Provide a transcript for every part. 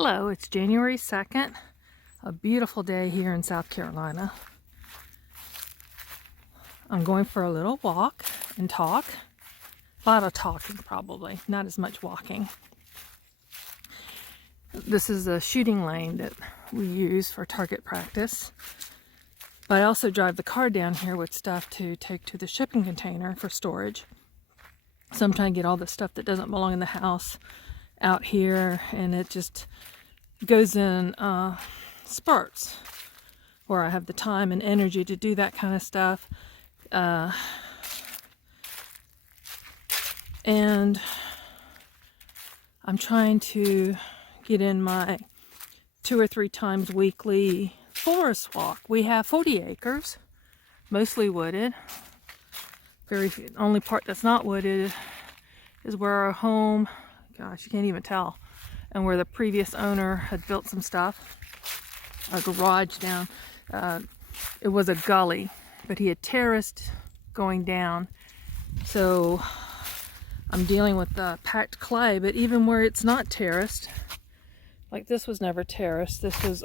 Hello, it's January 2nd, a beautiful day here in South Carolina. I'm going for a little walk and talk. A lot of talking probably, not as much walking. This is a shooting lane that we use for target practice. But I also drive the car down here with stuff to take to the shipping container for storage. So I'm trying to get all the stuff that doesn't belong in the house out here, and it just goes in spurts where I have the time and energy to do that kind of stuff. And I'm trying to get in my 2 or 3 times weekly forest walk. We have 40 acres, mostly wooded. Only part that's not wooded is where our home, gosh, you can't even tell, and where the previous owner had built some stuff, a garage down. It was a gully, but he had terraced going down. So I'm dealing with packed clay, but even where it's not terraced, like this was never terraced. This was,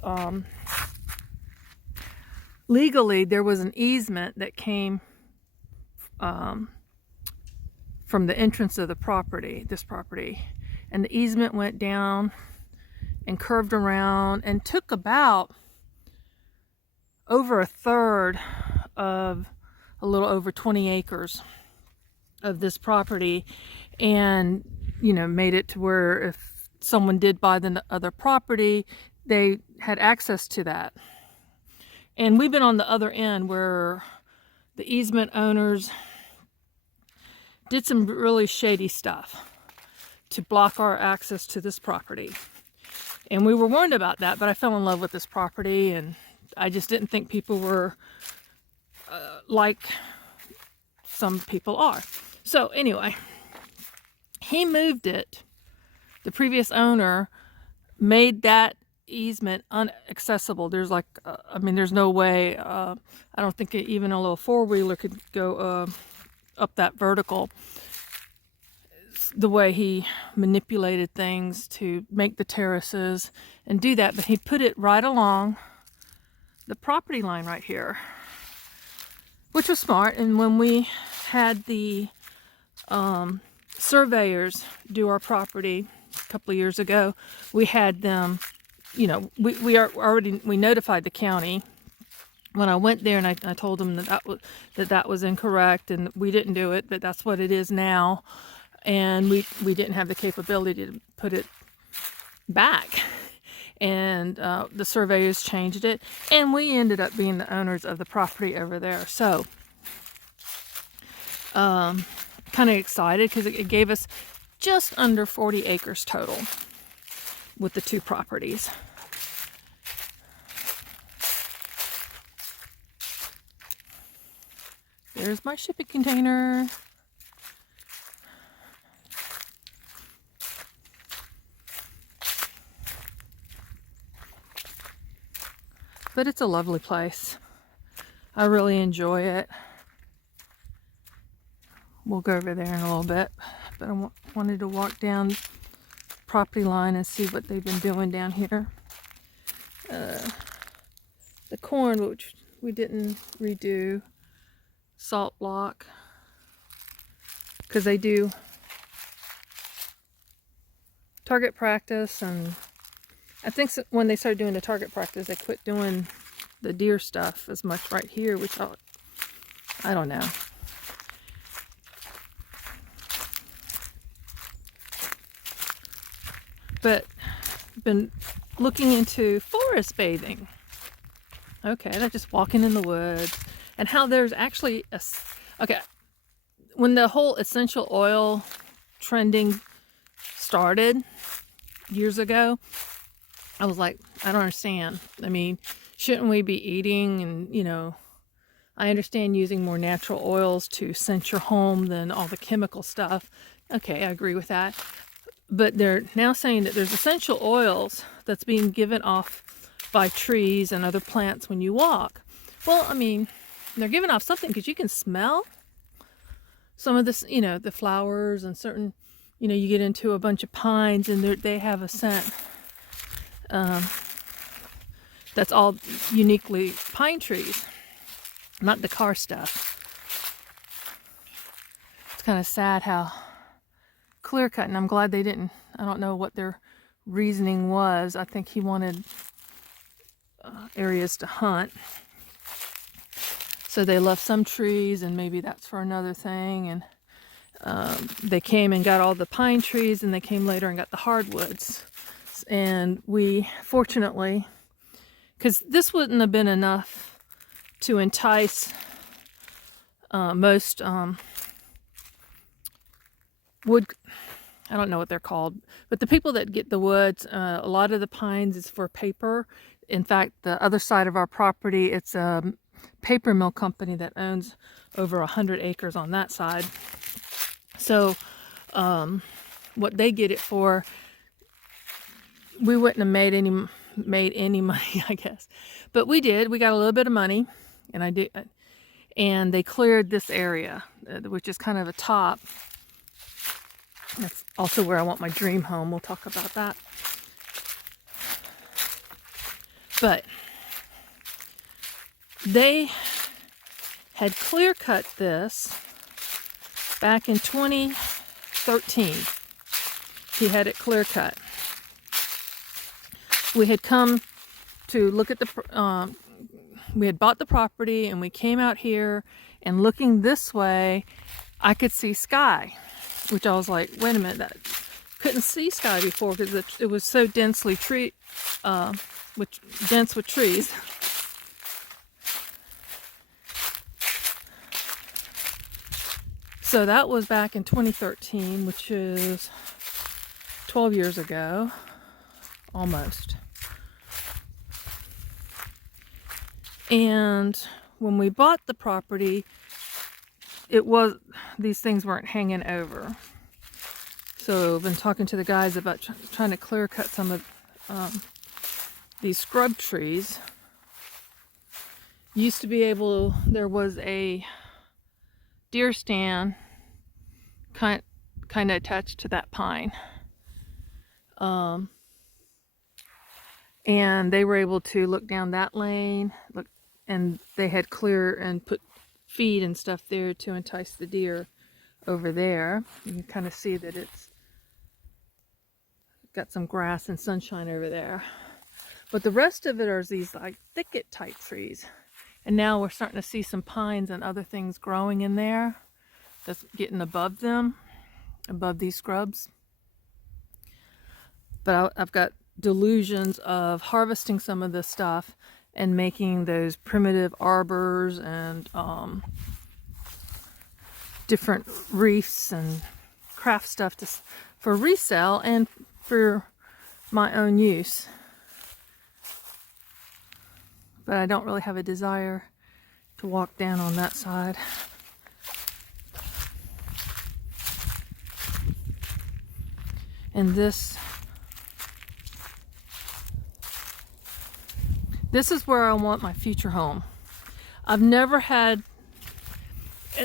legally there was an easement that came from the entrance of the property, this property. And the easement went down and curved around and took about over a third of a little over 20 acres of this property, and made it to where if someone did buy the other property, they had access to that. And we've been on the other end where the easement owners did some really shady stuff to block our access to this property. And we were warned about that, but I fell in love with this property, and I just didn't think people were like some people are. So anyway, he moved it. The previous owner made that easement unaccessible. There's there's no way, I don't think even a little four-wheeler could go up that vertical. The way he manipulated things to make the terraces and do that, but he put it right along the property line right here, which was smart. And when we had the surveyors do our property a couple of years ago, we had them, we notified the county. When I went there and I told them that was incorrect and we didn't do it, but that's what it is now. And we didn't have the capability to put it back. And the surveyors changed it, and we ended up being the owners of the property over there. So kind of excited because it gave us just under 40 acres total with the 2 properties. There's my shipping container. But it's a lovely place. I really enjoy it. We'll go over there in a little bit. But I wanted to walk down property line and see what they've been doing down here. The corn, which we didn't redo, salt block, because they do target practice, and I think when they started doing the target practice, they quit doing the deer stuff as much right here, which I don't know. But been looking into forest bathing. Okay, they're just walking in the woods, and how there's actually when the whole essential oil trending started years ago, I was like, I don't understand. I mean, shouldn't we be eating and, I understand using more natural oils to scent your home than all the chemical stuff. Okay, I agree with that. But they're now saying that there's essential oils that's being given off by trees and other plants when you walk. Well, I mean, they're giving off something because you can smell some of this, the flowers and certain, you get into a bunch of pines and they have a scent. that's all uniquely pine trees, not the car stuff. It's kind of sad how clear cut, and I'm glad they didn't. I don't know what their reasoning was. I think he wanted areas to hunt, so they left some trees, and maybe that's for another thing. And they came and got all the pine trees, and they came later and got the hardwoods. And we, fortunately, because this wouldn't have been enough to entice most wood, I don't know what they're called, but the people that get the woods, a lot of the pines is for paper. In fact, the other side of our property, it's a paper mill company that owns over 100 acres on that side. So what they get it for, we wouldn't have made any money, I guess, but we did. We got a little bit of money, and they cleared this area, which is kind of a top. That's also where I want my dream home. We'll talk about that. But they had clear cut this back in 2013. He had it clear cut. We had come to look at we had bought the property, and we came out here, and looking this way, I could see sky, which I was like, wait a minute, that couldn't see sky before because it was so dense with trees. So that was back in 2013, which is 12 years ago, almost. And when we bought the property, these things weren't hanging over. So I've been talking to the guys about trying to clear cut some of these scrub trees. Used to be there was a deer stand kind of attached to that pine. And they were able to look down that lane, and they had clear and put feed and stuff there to entice the deer over there. You can kind of see that it's got some grass and sunshine over there. But the rest of it are these like thicket type trees. And now we're starting to see some pines and other things growing in there that's getting above them, above these scrubs. But I've got delusions of harvesting some of this stuff and making those primitive arbors and different wreaths and craft stuff for resale and for my own use. But I don't really have a desire to walk down on that side. And this is where I want my future home. I've never had,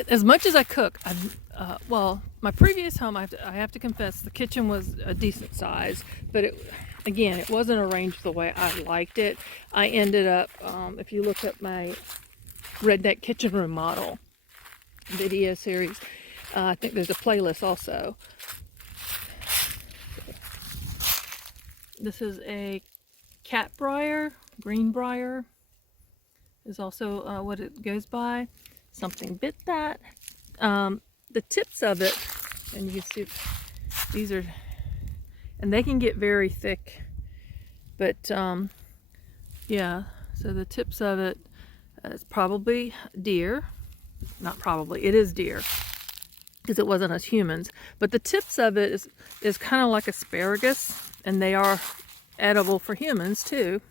as much as I cook, well, my previous home, I have to confess, the kitchen was a decent size, but it wasn't arranged the way I liked it. I ended up, if you look at my Redneck Kitchen Remodel video series, I think there's a playlist also. This is a catbrier, greenbrier is also what it goes by. Something bit that. The tips of it, and you can see these are, and they can get very thick, but yeah, so the tips of it is probably deer. Not probably, it is deer, because it wasn't us humans, but the tips of it is kind of like asparagus, and they are edible for humans too.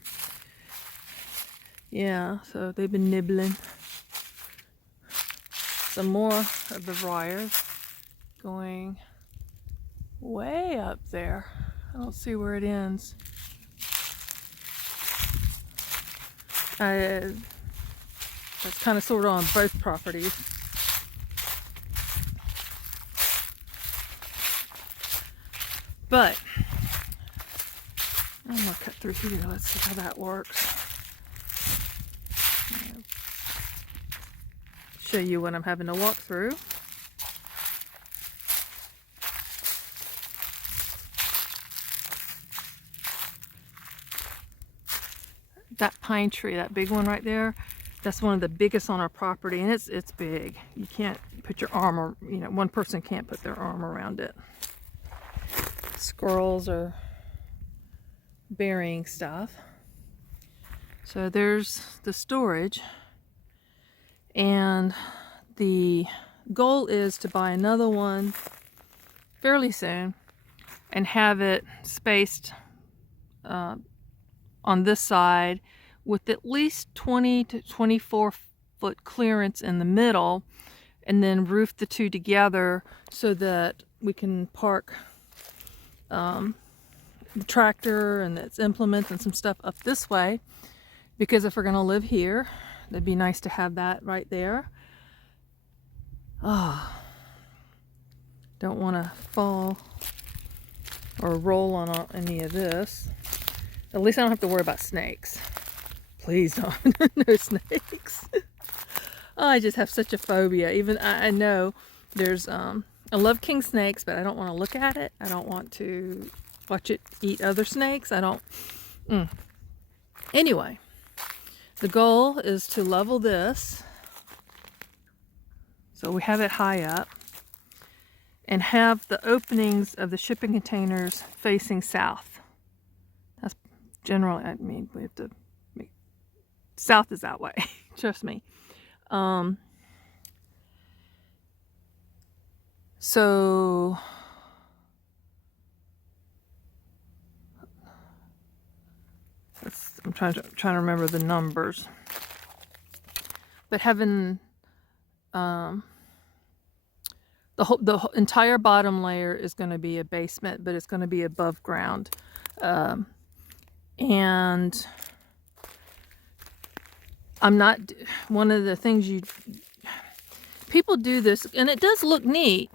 Yeah, so they've been nibbling. Some more of the briars going way up there. I don't see where it ends. That's kind of sort of on both properties. But I'm gonna cut through here. Let's see how that works. Show you what I'm having to walk through. That pine tree, that big one right there, that's one of the biggest on our property, and it's big. You can't put your arm, or one person can't put their arm around it. Squirrels are burying stuff. So there's the storage, and the goal is to buy another one fairly soon and have it spaced on this side with at least 20 to 24 foot clearance in the middle, and then roof the two together so that we can park the tractor and its implements and some stuff up this way, because if we're going to live here, it'd be nice to have that right there. Don't want to fall or roll on any of this. At least I don't have to worry about snakes. Please don't. No snakes. I just have such a phobia. Even I know there's I love king snakes, but I don't want to look at it. I don't want to watch it eat other snakes. I don't. Anyway, the goal is to level this so we have it high up, and have the openings of the shipping containers facing south. That's generally, I mean, we have to make, south is that way. Trust me. So I'm trying to remember the numbers, but having the entire bottom layer is going to be a basement, but it's going to be above ground, and I'm not, one of the things people do this, and it does look neat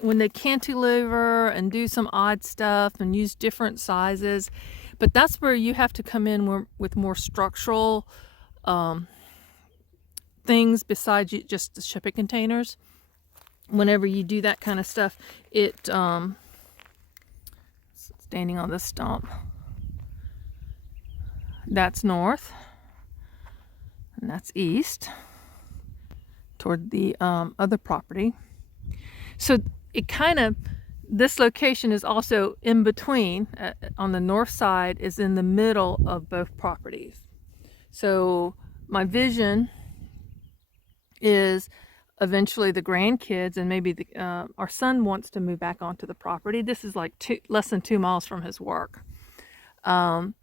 when they cantilever and do some odd stuff and use different sizes, but that's where you have to come in with more structural things besides just the shipping containers. Whenever you do that kind of stuff, it standing on this stump, that's north and that's east toward the other property. So it kind of, this location is also in between, on the north side is in the middle of both properties. So my vision is eventually the grandkids, and maybe our son wants to move back onto the property. This is like less than 2 miles from his work. And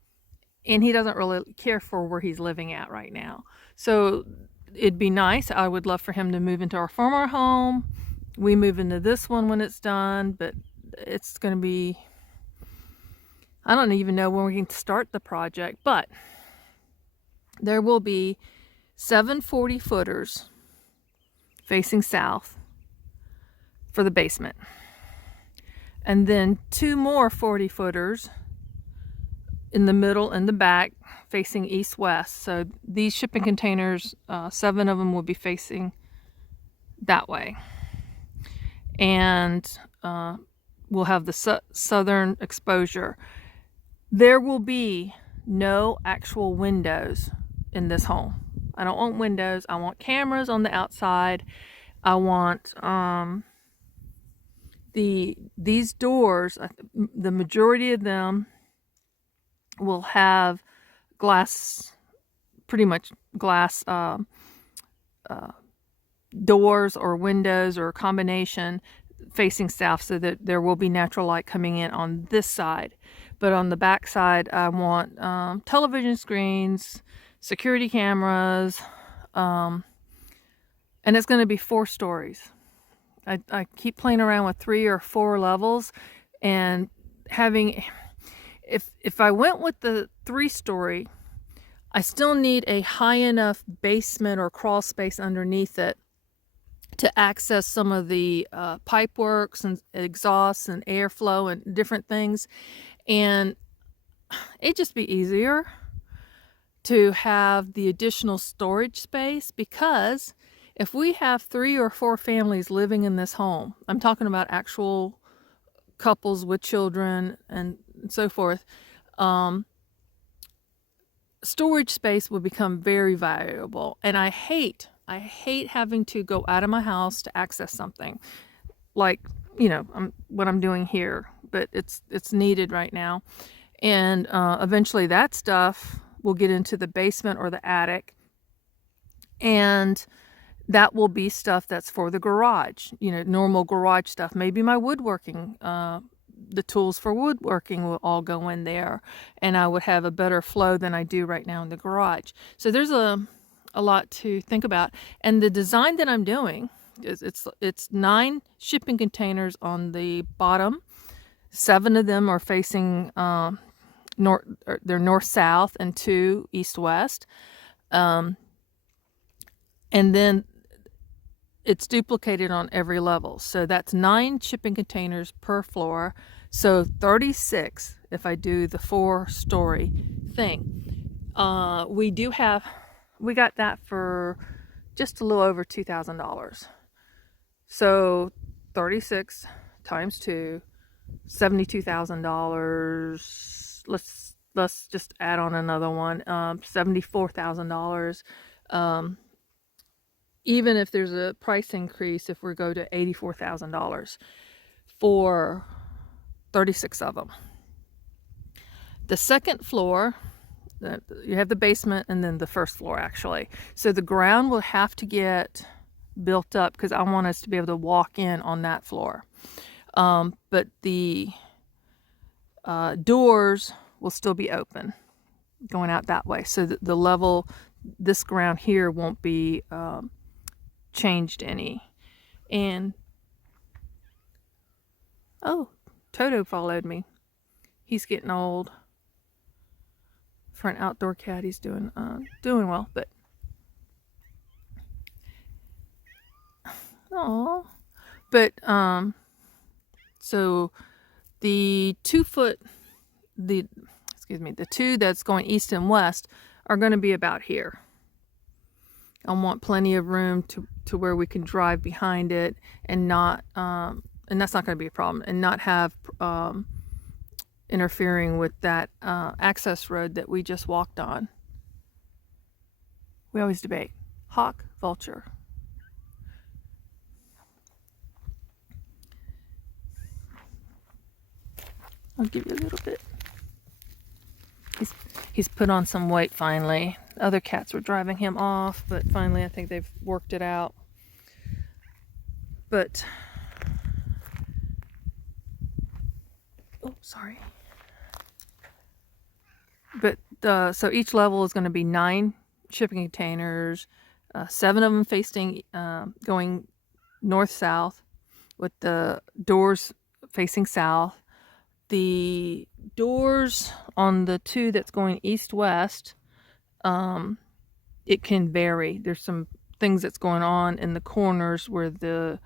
he doesn't really care for where he's living at right now. So it'd be nice. I would love for him to move into our former home. We move into this one when it's done, but it's going to be, I don't even know when we're going to start the project, but there will be 7 40-footers facing south for the basement, and then 2 more 40-footers in the middle and the back facing east-west. So these shipping containers, 7 of them will be facing that way, and we'll have the southern exposure. There will be no actual windows in this home. I don't want windows. I want cameras on the outside. I want these doors, the majority of them will have glass, pretty much glass doors or windows or a combination facing south, so that there will be natural light coming in on this side. But on the back side, I want television screens, security cameras, and it's going to be 4 stories. I keep playing around with 3 or 4 levels, and having, if I went with the 3-story, I still need a high enough basement or crawl space underneath it to access some of the pipe works and exhausts and airflow and different things. And it'd just be easier to have the additional storage space, because if we have 3 or 4 families living in this home, I'm talking about actual couples with children and so forth, storage space will become very valuable. And I hate having to go out of my house to access something like, what I'm doing here, but it's needed right now. And eventually that stuff will get into the basement or the attic, and that will be stuff that's for the garage, normal garage stuff. Maybe my woodworking, the tools for woodworking will all go in there, and I would have a better flow than I do right now in the garage. So there's a lot to think about. And the design that I'm doing is it's 9 shipping containers on the bottom. 7 of them are facing they're north-south, and 2 east-west. And then it's duplicated on every level. So that's 9 shipping containers per floor. So 36 if I do the 4-story thing. We got that for just a little over $2,000. So 36 times 2, $72,000. Let's just add on another one, $74,000. Even if there's a price increase, if we go to $84,000 for 36 of them. The second floor, you have the basement and then the first floor actually. So the ground will have to get built up because I want us to be able to walk in on that floor. But the doors will still be open going out that way. So that the level, this ground here won't be changed any. And oh, Toto followed me. He's getting old. For an outdoor cat, he's doing well, but oh, but so the 2-foot, the 2 that's going east and west are going to be about here. I want plenty of room to where we can drive behind it and not and that's not going to be a problem, and not have interfering with that access road that we just walked on. We always debate hawk, vulture. I'll give you a little bit. He's put on some weight finally. Other cats were driving him off, but finally I think they've worked it out. But oh, sorry. But so each level is going to be 9 shipping containers, 7 of them facing going north-south, with the doors facing south. The doors on the 2 that's going east-west, it can vary. There's some things that's going on in the corners where the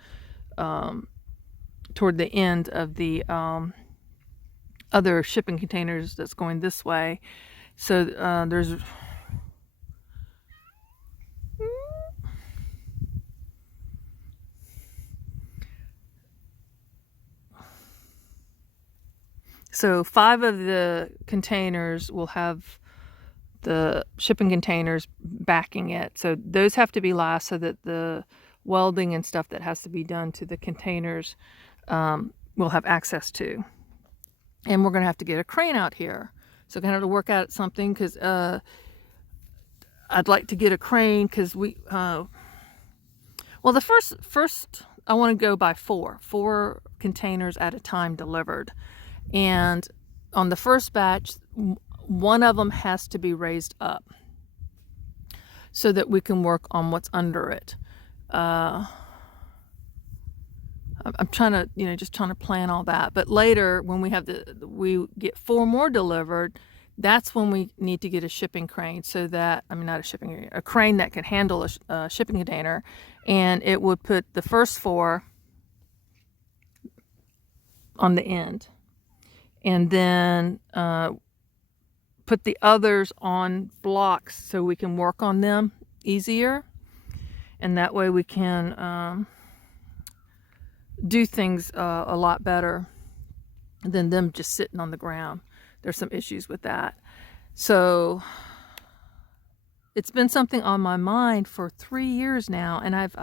toward the end of the other shipping containers that's going this way. So there's so 5 of the containers will have the shipping containers backing it. So those have to be last so that the welding and stuff that has to be done to the containers we'll have access to. And we're going to have to get a crane out here. So we're going to have to work out something, because I'd like to get a crane because we, well, the first I want to go by 4 containers at a time delivered. And on the first batch, one of them has to be raised up so that we can work on what's under it. I'm trying to, just trying to plan all that. But later, when we get 4 more delivered, that's when we need to get a shipping crane, so that, a crane that can handle a shipping container, and it would put the first 4 on the end. And then put the others on blocks so we can work on them easier. And that way we can do things a lot better than them just sitting on the ground. There's some issues with that. So it's been something on my mind for 3 years now, and I've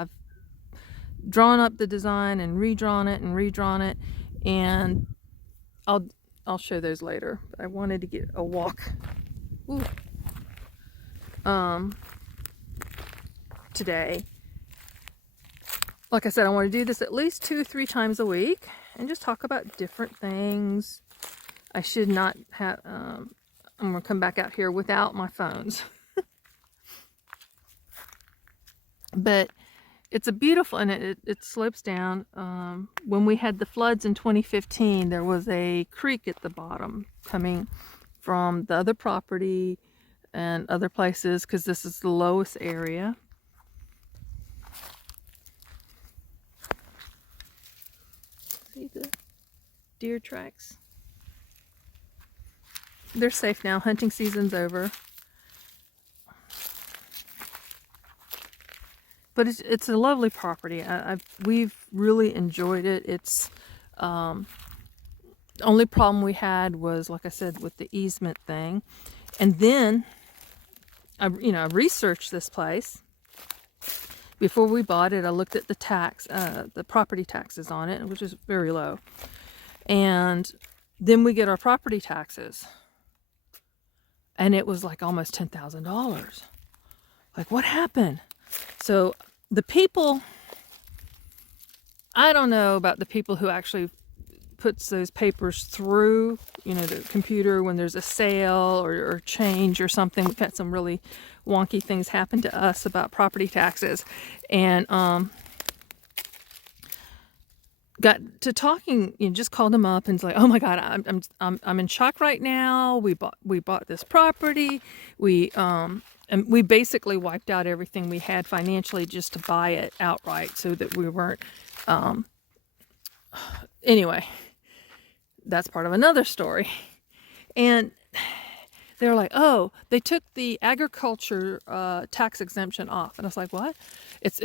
drawn up the design and redrawn it, and I'll show those later. But I wanted to get a walk today. Like I said, I want to do this at least 2-3 times a week and just talk about different things. I should not have, I'm going to come back out here without my phones. But it's a beautiful, and it slopes down. When we had the floods in 2015, there was a creek at the bottom coming from the other property and other places, because this is the lowest area. See the deer tracks? They're safe now. Hunting season's over. But it's a lovely property. We've really enjoyed it. It's only problem we had was, like I said, with the easement thing. And then I researched this place. Before we bought it, I looked at the property taxes on it, which is very low. And then we get our property taxes, and it was like almost $10,000. Like, what happened? So the people, I don't know about the people who actually puts those papers through, the computer when there's a sale or change or something. We've had some really wonky things happen to us about property taxes, and got to talking. Just called them up and it's like, oh my God, I'm in shock right now. We bought this property. And we basically wiped out everything we had financially just to buy it outright, so that we weren't. Anyway, that's part of another story. And they were like, oh, they took the agriculture tax exemption off. And I was like, what? It's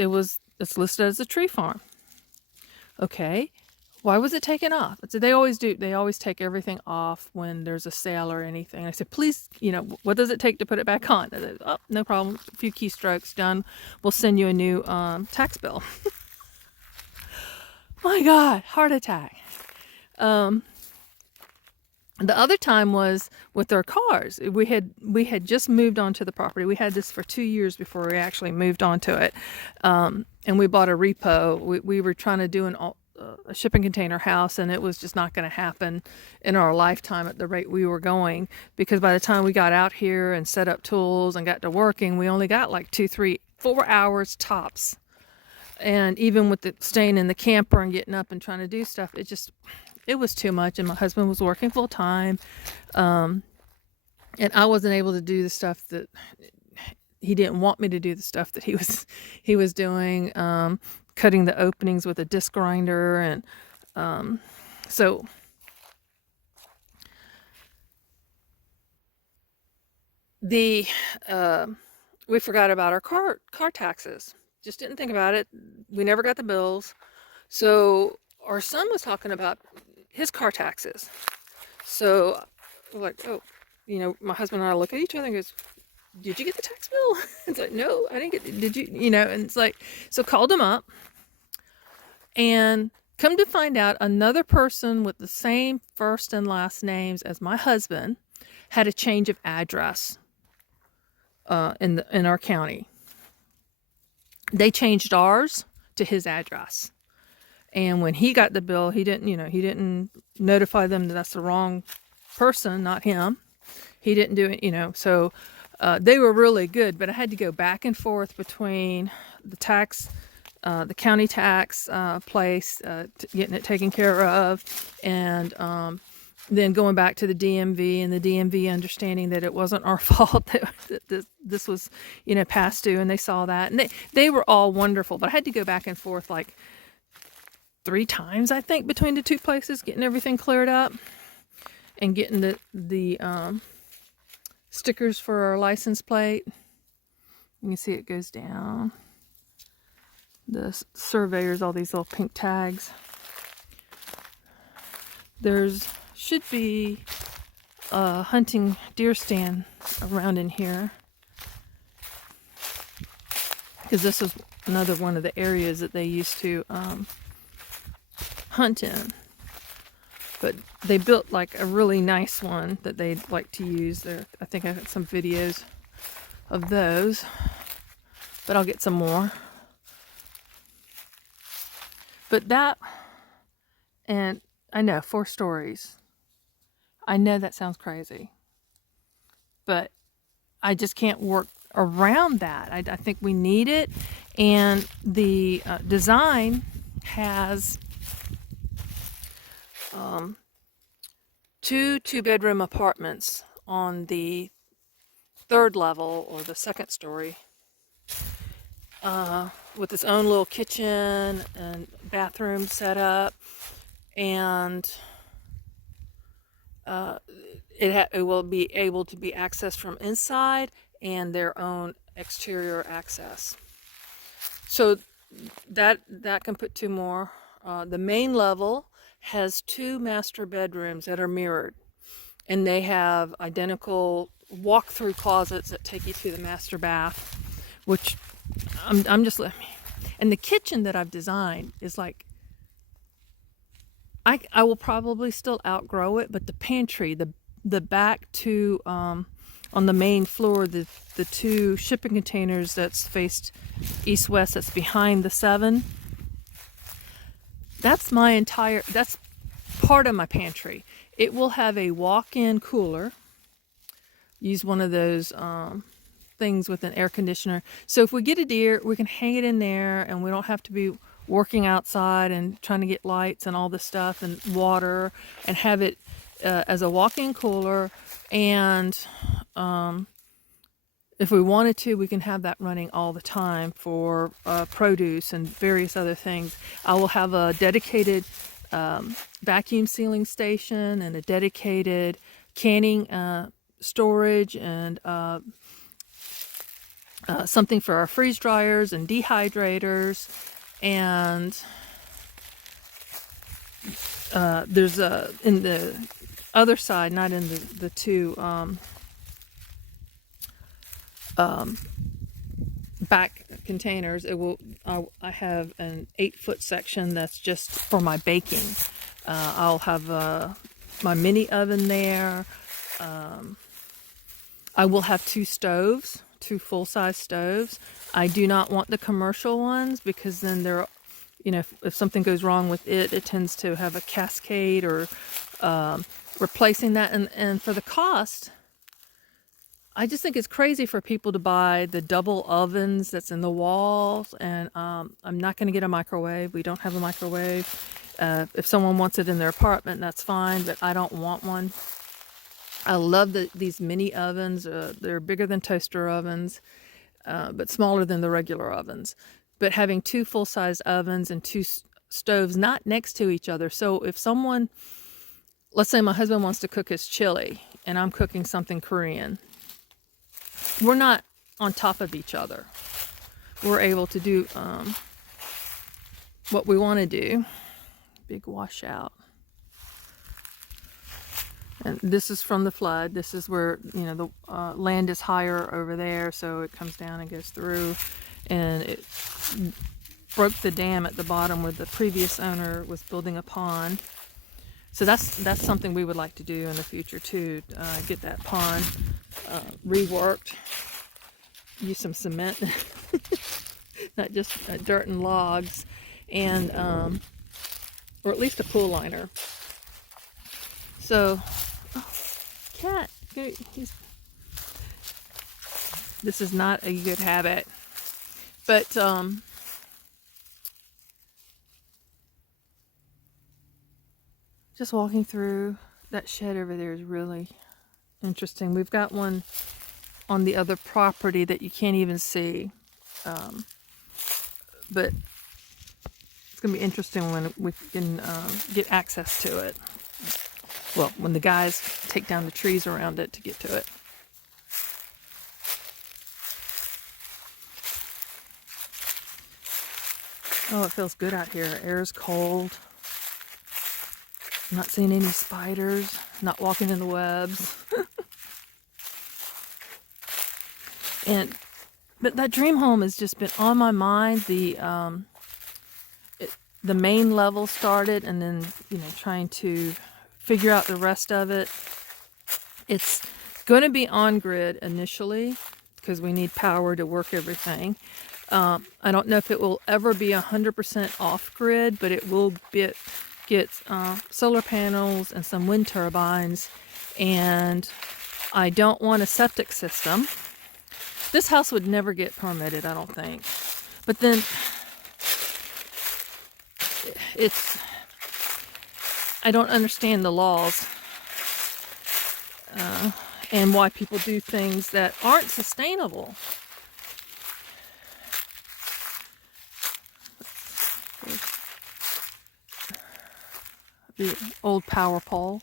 listed as a tree farm. Okay. Why was it taken off? I said, they always do. They always take everything off when there's a sale or anything. And I said, please, what does it take to put it back on? I said, oh, no problem. A few keystrokes, done. We'll send you a new tax bill. My God, heart attack. The other time was with our cars. We had just moved onto the property. We had this for 2 years before we actually moved onto it. And we bought a repo. We were trying to do a shipping container house, and it was just not going to happen in our lifetime at the rate we were going, because by the time we got out here and set up tools and got to working, we only got like 2, 3, 4 hours tops. And even with staying in the camper and getting up and trying to do stuff, it was too much. And my husband was working full time, and I wasn't able to do the stuff that he didn't want me to do, the stuff that he was doing, cutting the openings with a disc grinder. And so we forgot about our car taxes. Just didn't think about it. We never got the bills. So our son was talking about his car taxes. So we're like, oh, my husband and I look at each other and goes, did you get the tax bill? It's like, no, I didn't get it. Did you? And it's like, so called him up, and come to find out, another person with the same first and last names as my husband had a change of address in our county. They changed ours to his address. And when he got the bill, he didn't notify them that that's the wrong person, not him. He didn't do it, so they were really good, but I had to go back and forth between the county tax place, getting it taken care of, and then going back to the DMV, and the DMV understanding that it wasn't our fault, that this was, past due, and they saw that, and they were all wonderful, but I had to go back and forth like 3 times, I think, between the two places, getting everything cleared up and getting the stickers for our license plate. You can see it goes down. The surveyors, all these little pink tags. There's should be a hunting deer stand around in here, because this is another one of the areas that they used to hunt in. But they built like a really nice one that they'd like to use there. I think I got some videos of those, but I'll get some more. But that, and I know 4 stories. I know that sounds crazy, but I just can't work around that. I think we need it, and the design has 2 2-bedroom apartments on the 3rd level or the 2nd story, with its own little kitchen and bathroom set up, and it will be able to be accessed from inside and their own exterior access. So that can put 2 more. The main level has 2 master bedrooms that are mirrored, and they have identical walk-through closets that take you to the master bath, which I'm just, and the kitchen that I've designed is like, I will probably still outgrow it, but the pantry, the back 2 on the main floor, the 2 shipping containers that's faced east-west, that's behind the 7. That's part of my pantry. It will have a walk-in cooler. Use one of those things with an air conditioner. So if we get a deer, we can hang it in there, and we don't have to be working outside and trying to get lights and all this stuff and water, and have it as a walk-in cooler. And if we wanted to, we can have that running all the time for produce and various other things. I will have a dedicated vacuum sealing station and a dedicated canning storage, and something for our freeze dryers and dehydrators. And there's in the other side, not in the 2 back containers, I have an 8-foot section that's just for my baking. I'll have my mini oven there. I will have 2 stoves, 2 full-size stoves. I do not want the commercial ones, because then they're, if something goes wrong with it, it tends to have a cascade, or replacing that. And for the cost, I just think it's crazy for people to buy the double ovens that's in the walls. And I'm not going to get a microwave. We don't have a microwave. If someone wants it in their apartment, that's fine, but I don't want one. I love these mini ovens. They're bigger than toaster ovens, but smaller than the regular ovens. But having 2 full-size ovens and 2 stoves not next to each other. So if someone, let's say my husband wants to cook his chili and I'm cooking something Korean, we're not on top of each other. We're able to do what we want to do. Big washout. And this is from the flood. This is where, the land is higher over there, so it comes down and goes through. And it broke the dam at the bottom where the previous owner was building a pond. So that's something we would like to do in the future too. Get that pond reworked. Use some cement, not just dirt and logs, and or at least a pool liner. So, cat, this is not a good habit, but just walking through that shed over there is really interesting. We've got one on the other property that you can't even see, but it's going to be interesting when we can get access to it. Well, when the guys take down the trees around it to get to it. Oh, it feels good out here. Air's cold. I'm not seeing any spiders. Not walking in the webs. But that dream home has just been on my mind. The main level started, and then trying to figure out the rest of it. It's going to be on grid initially because we need power to work everything. I don't know if it will ever be 100% off grid, but it will get solar panels and some wind turbines. And I don't want a septic system. This house would never get permitted, I don't think. But then I don't understand the laws and why people do things that aren't sustainable. The old power pole.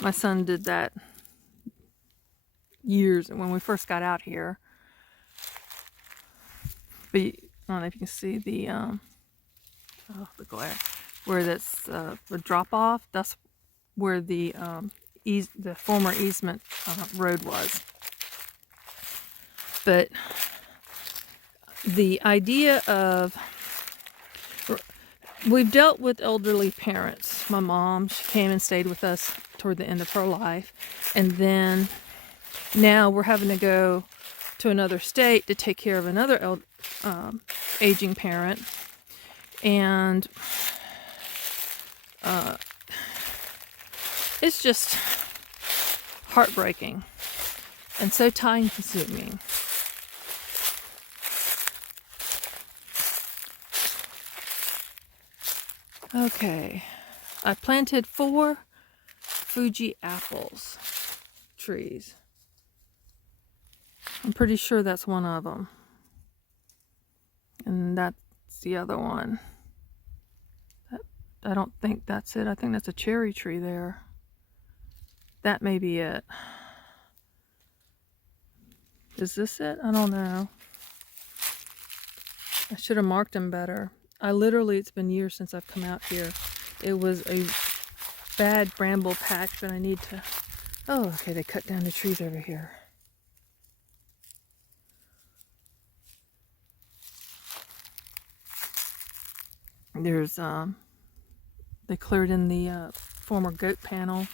My son did that years when we first got out here. But I don't know if you can see the glare where that's the drop off. That's where the former easement road was. But the idea of we've dealt with elderly parents. My mom, she came and stayed with us toward the end of her life, and then now we're having to go to another state to take care of another aging parent, and it's just heartbreaking and so time consuming. Okay, I planted 4 Fuji apples trees. I'm pretty sure that's one of them. And that's the other one. I don't think that's it. I think that's a cherry tree there. That may be it. Is this it? I don't know. I should have marked them better. It's been years since I've come out here. It was a bad bramble patch, but I need to... Oh, okay, they cut down the trees over here. There's, they cleared in the former goat panel.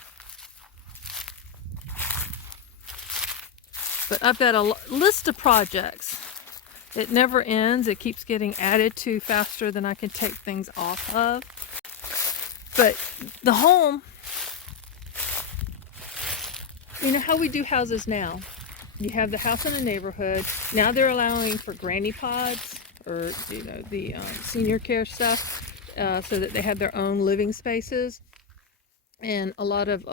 But I've got a list of projects. It never ends. It keeps getting added to faster than I can take things off of. But the home, you know how we do houses now. You have the house in the neighborhood. Now they're allowing for granny pods or the senior care stuff so that they have their own living spaces. And a lot of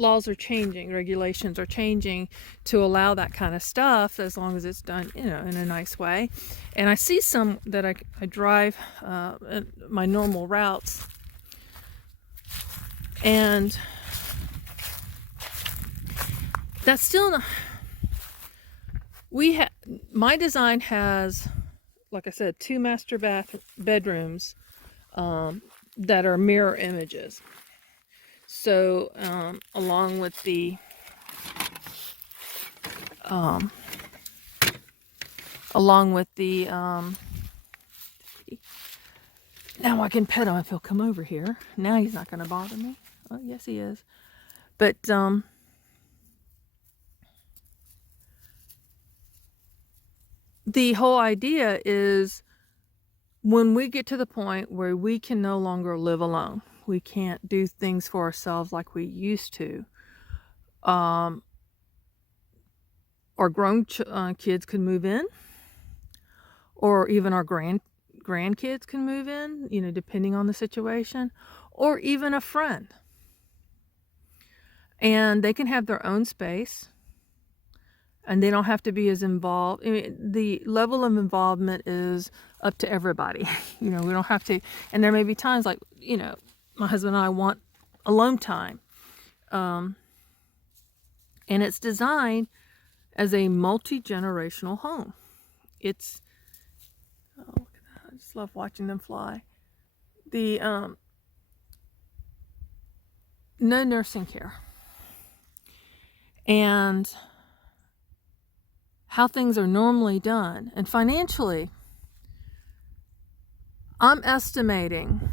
laws are changing, regulations are changing to allow that kind of stuff as long as it's done, in a nice way. And I see some that I drive my normal routes, and that's still not. My design has, like I said, 2 master bedrooms that are mirror images. So, along with the now I can pet him if he'll come over here. Now he's not going to bother me. Oh, yes, he is. But the whole idea is when we get to the point where we can no longer live alone. We can't do things for ourselves like we used to. Or grown kids can move in, or even our grandkids can move in, depending on the situation, or even a friend. And they can have their own space, and they don't have to be as involved. I mean, the level of involvement is up to everybody. We don't have to, and there may be times like, my husband and I want alone time. And it's designed as a multi-generational home. It's, oh, look at that. I just love watching them fly. The no nursing care, and how things are normally done, and financially, I'm estimating,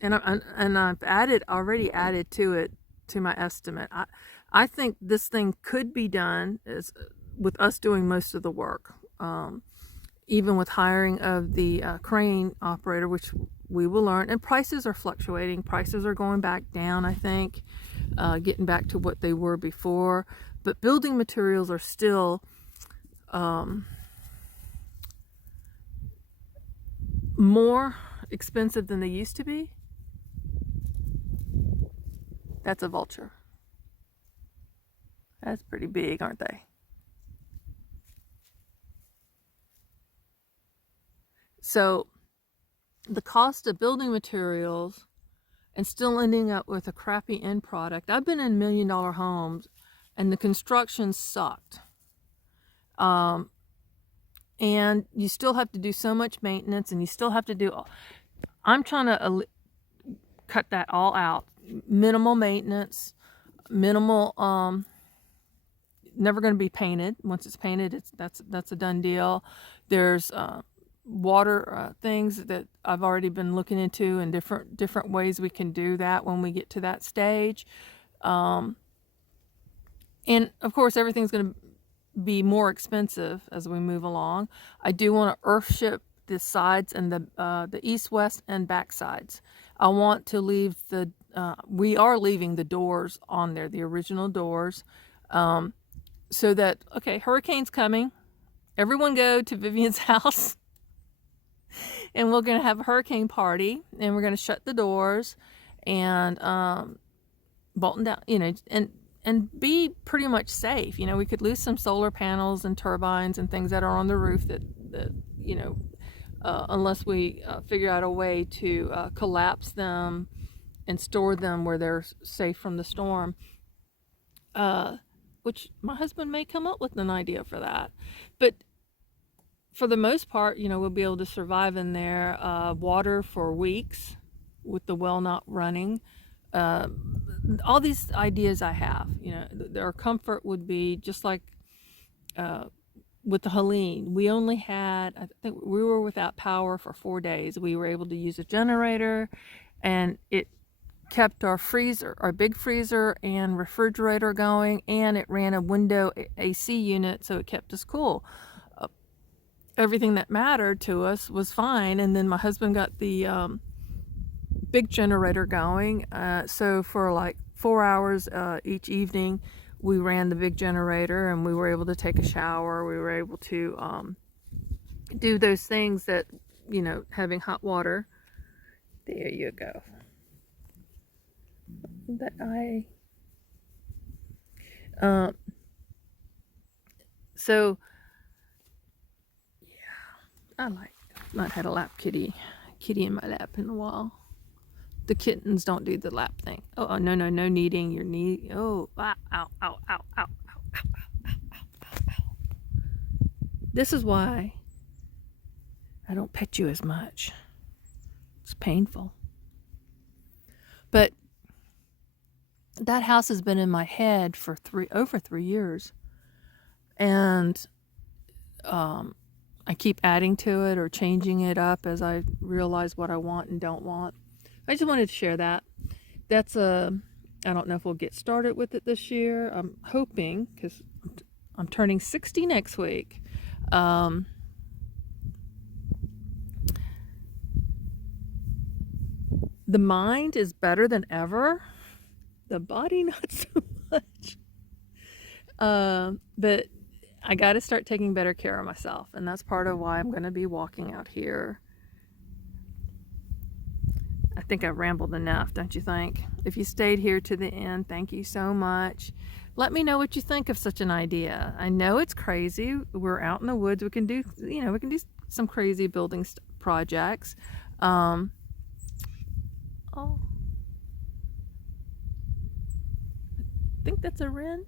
and I've already added to it, to my estimate. I think this thing could be done with us doing most of the work, even with hiring of the crane operator, which we will learn. And prices are fluctuating. Prices are going back down, I think, getting back to what they were before. But building materials are still more expensive than they used to be. That's a vulture. That's pretty big, aren't they? So the cost of building materials and still ending up with a crappy end product. I've been in $1 million homes and the construction sucked. And you still have to do so much maintenance, and you still have to do, I'm trying to cut that all out. Minimal maintenance, minimal, never going to be painted. Once it's painted, that's a done deal. There's water things that I've already been looking into, and different ways we can do that when we get to that stage. And of course, everything's going to be more expensive as we move along. I do want to earth ship the sides and the east, west, and back sides. I want to leave we are leaving the doors on there, the original doors, so that, okay, hurricane's coming. Everyone go to Vivian's house, and we're going to have a hurricane party, and we're going to shut the doors and bolting down, and be pretty much safe. We could lose some solar panels and turbines and things that are on the roof that unless we figure out a way to collapse them and store them where they're safe from the storm, which my husband may come up with an idea for that. But for the most part, we'll be able to survive in there. Water for weeks with the well not running. All these ideas I have, their comfort would be just like with the Helene. We only had, I think we were without power for 4 days. We were able to use a generator, and it kept our big freezer and refrigerator going, and it ran a window AC unit, so it kept us cool. Everything that mattered to us was fine. And then my husband got the big generator going, so for like 4 hours each evening we ran the big generator, and we were able to take a shower. We were able to do those things that, having hot water. There you go. That so yeah, I not had a lap kitty in my lap in a while. The kittens don't do the lap thing. Oh, no kneading your knee. Oh, ow, ow, ow, ow, ow, ow, ow, ow, ow, ow. This is why I don't pet you as much. It's painful. But that house has been in my head for over 3 years. And I keep adding to it or changing it up as I realize what I want and don't want. I just wanted to share that. That's I don't know if we'll get started with it this year. I'm hoping, because I'm turning 60 next week. The mind is better than ever. The body, not so much. But I got to start taking better care of myself. And that's part of why I'm going to be walking out here. I think I've rambled enough, don't you think? If you stayed here to the end, thank you so much. Let me know what you think of such an idea. I know it's crazy. We're out in the woods. We can do some crazy building projects. Oh, I think that's a wren.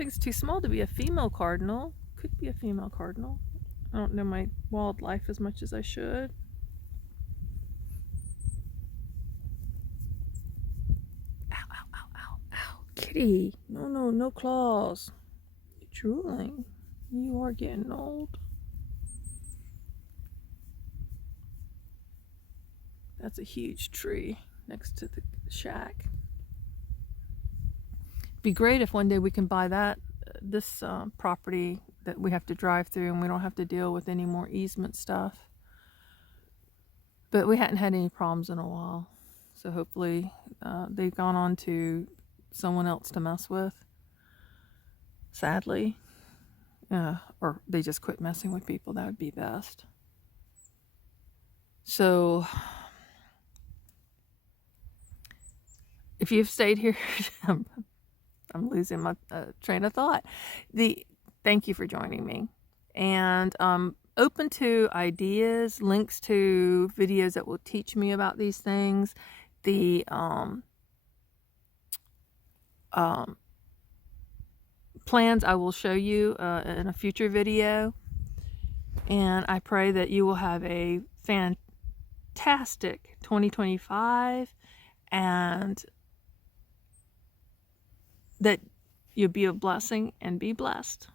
think it's too small to be a female cardinal. Could be a female cardinal. I don't know my wildlife as much as I should. Ow, ow, ow, ow, ow. Kitty, no claws. You're drooling. You are getting old. That's a huge tree next to the shack. Be great if one day we can buy this property that we have to drive through and we don't have to deal with any more easement stuff. But we hadn't had any problems in a while. So hopefully they've gone on to someone else to mess with. Sadly. Or they just quit messing with people. That would be best. So if you've stayed here, I'm losing my train of thought. Thank you for joining me. And open to ideas, links to videos that will teach me about these things. The plans I will show you in a future video. And I pray that you will have a fantastic 2025 and that you'll be a blessing and be blessed.